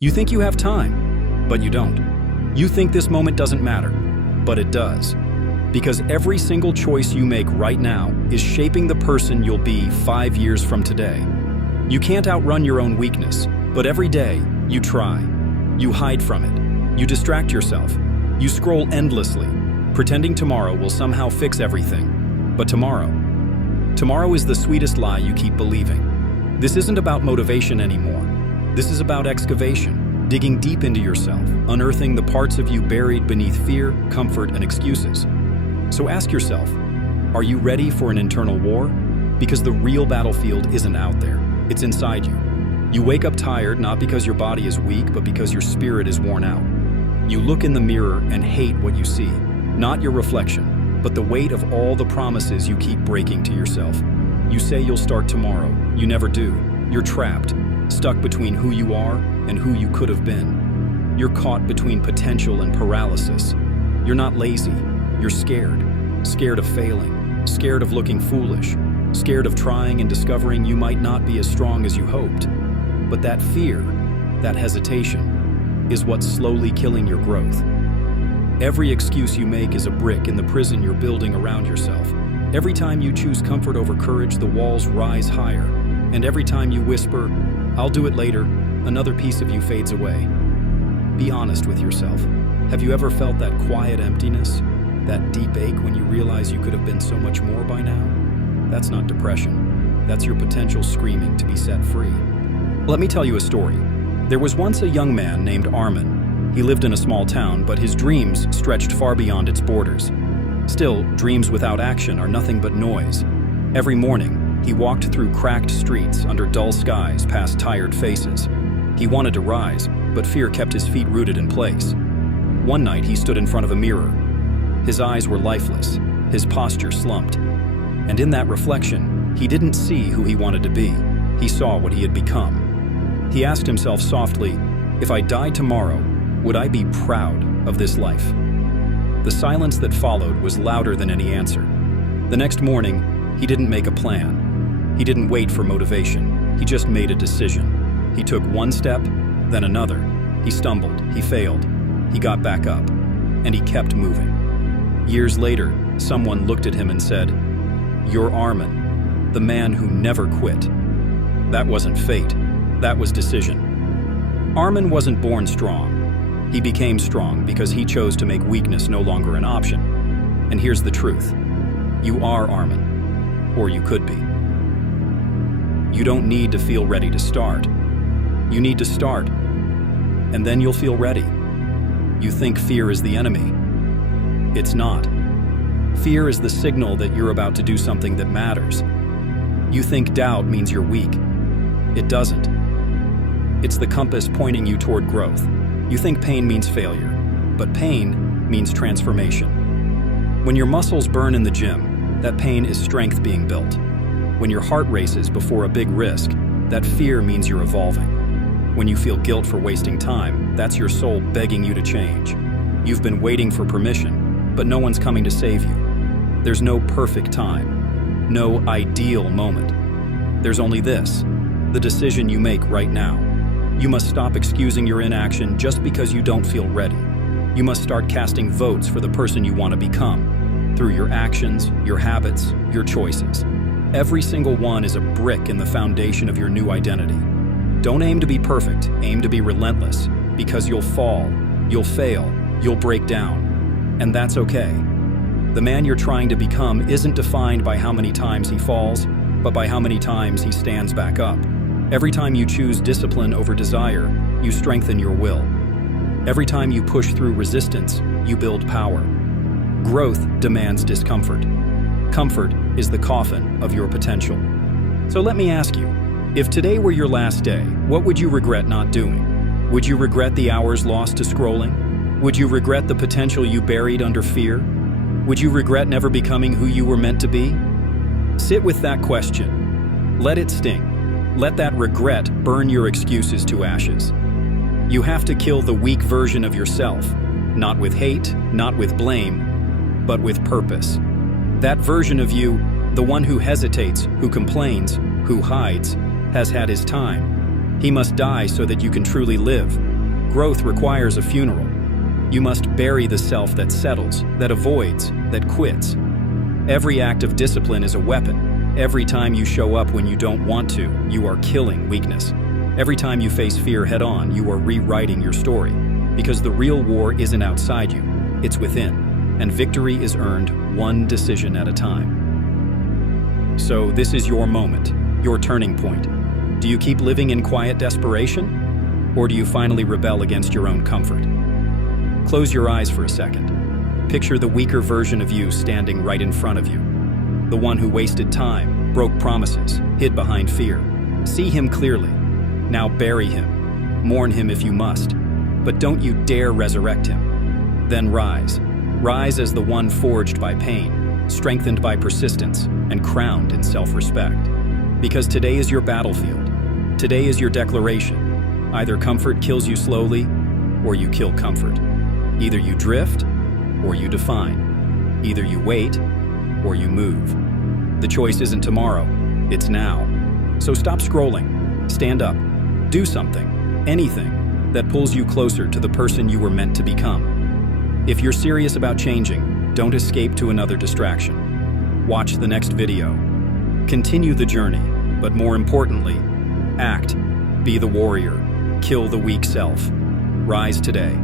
You think you have time, but you don't. You think this moment doesn't matter, but it does. Because every single choice you make right now is shaping the person you'll be 5 years from today. You can't outrun your own weakness, but every day you try. You hide from it. You distract yourself. You scroll endlessly, pretending tomorrow will somehow fix everything. But tomorrow is the sweetest lie you keep believing. This isn't about motivation anymore. This is about excavation, digging deep into yourself, unearthing the parts of you buried beneath fear, comfort, and excuses. So ask yourself, are you ready for an internal war? Because the real battlefield isn't out there, it's inside you. You wake up tired not because your body is weak, but because your spirit is worn out. You look in the mirror and hate what you see, not your reflection, but the weight of all the promises you keep breaking to yourself. You say you'll start tomorrow, you never do. You're trapped, stuck between who you are and who you could have been. You're caught between potential and paralysis. You're not lazy. You're scared of failing, scared of looking foolish, scared of trying and discovering you might not be as strong as you hoped. But that fear, that hesitation, is what's slowly killing your growth. Every excuse you make is a brick in the prison you're building around yourself. Every time you choose comfort over courage, the walls rise higher. And every time you whisper, "I'll do it later," another piece of you fades away. Be honest with yourself. Have you ever felt that quiet emptiness? That deep ache when you realize you could have been so much more by now? That's not depression. That's your potential screaming to be set free. Let me tell you a story. There was once a young man named Armen. He lived in a small town, but his dreams stretched far beyond its borders. Still, dreams without action are nothing but noise. Every morning, he walked through cracked streets under dull skies past tired faces. He wanted to rise, but fear kept his feet rooted in place. One night, he stood in front of a mirror. His eyes were lifeless, his posture slumped. And in that reflection, he didn't see who he wanted to be. He saw what he had become. He asked himself softly, if I died tomorrow, would I be proud of this life? The silence that followed was louder than any answer. The next morning, he didn't make a plan. He didn't wait for motivation. He just made a decision. He took one step, then another. He stumbled, he failed, he got back up, and he kept moving. Years later, someone looked at him and said, "You're Armen, the man who never quit." That wasn't fate, that was decision. Armen wasn't born strong. He became strong because he chose to make weakness no longer an option. And here's the truth. You are Armen, or you could be. You don't need to feel ready to start. You need to start, and then you'll feel ready. You think fear is the enemy. It's not. Fear is the signal that you're about to do something that matters. You think doubt means you're weak. It doesn't. It's the compass pointing you toward growth. You think pain means failure, but pain means transformation. When your muscles burn in the gym, that pain is strength being built. When your heart races before a big risk, that fear means you're evolving. When you feel guilt for wasting time, that's your soul begging you to change. You've been waiting for permission, but no one's coming to save you. There's no perfect time, no ideal moment. There's only this, the decision you make right now. You must stop excusing your inaction just because you don't feel ready. You must start casting votes for the person you want to become, through your actions, your habits, your choices. Every single one is a brick in the foundation of your new identity. Don't aim to be perfect, aim to be relentless, because you'll fall, you'll fail, you'll break down. And that's okay. The man you're trying to become isn't defined by how many times he falls, but by how many times he stands back up. Every time you choose discipline over desire, you strengthen your will. Every time you push through resistance, you build power. Growth demands discomfort. Comfort is the coffin of your potential. So let me ask you, if today were your last day, what would you regret not doing? Would you regret the hours lost to scrolling? Would you regret the potential you buried under fear? Would you regret never becoming who you were meant to be? Sit with that question. Let it sting. Let that regret burn your excuses to ashes. You have to kill the weak version of yourself, not with hate, not with blame, but with purpose. That version of you, the one who hesitates, who complains, who hides, has had his time. He must die so that you can truly live. Growth requires a funeral. You must bury the self that settles, that avoids, that quits. Every act of discipline is a weapon. Every time you show up when you don't want to, you are killing weakness. Every time you face fear head-on, you are rewriting your story. Because the real war isn't outside you, it's within. And victory is earned one decision at a time. So this is your moment, your turning point. Do you keep living in quiet desperation? Or do you finally rebel against your own comfort? Close your eyes for a second. Picture the weaker version of you standing right in front of you. The one who wasted time, broke promises, hid behind fear. See him clearly. Now bury him. Mourn him if you must. But don't you dare resurrect him. Then rise. Rise as the one forged by pain, strengthened by persistence, and crowned in self-respect. Because today is your battlefield. Today is your declaration. Either comfort kills you slowly, or you kill comfort. Either you drift, or you define. Either you wait, or you move. The choice isn't tomorrow, it's now. So stop scrolling, stand up, do something, anything that pulls you closer to the person you were meant to become. If you're serious about changing, don't escape to another distraction. Watch the next video. Continue the journey, but more importantly, act. Be the warrior. Kill the weak self. Rise today.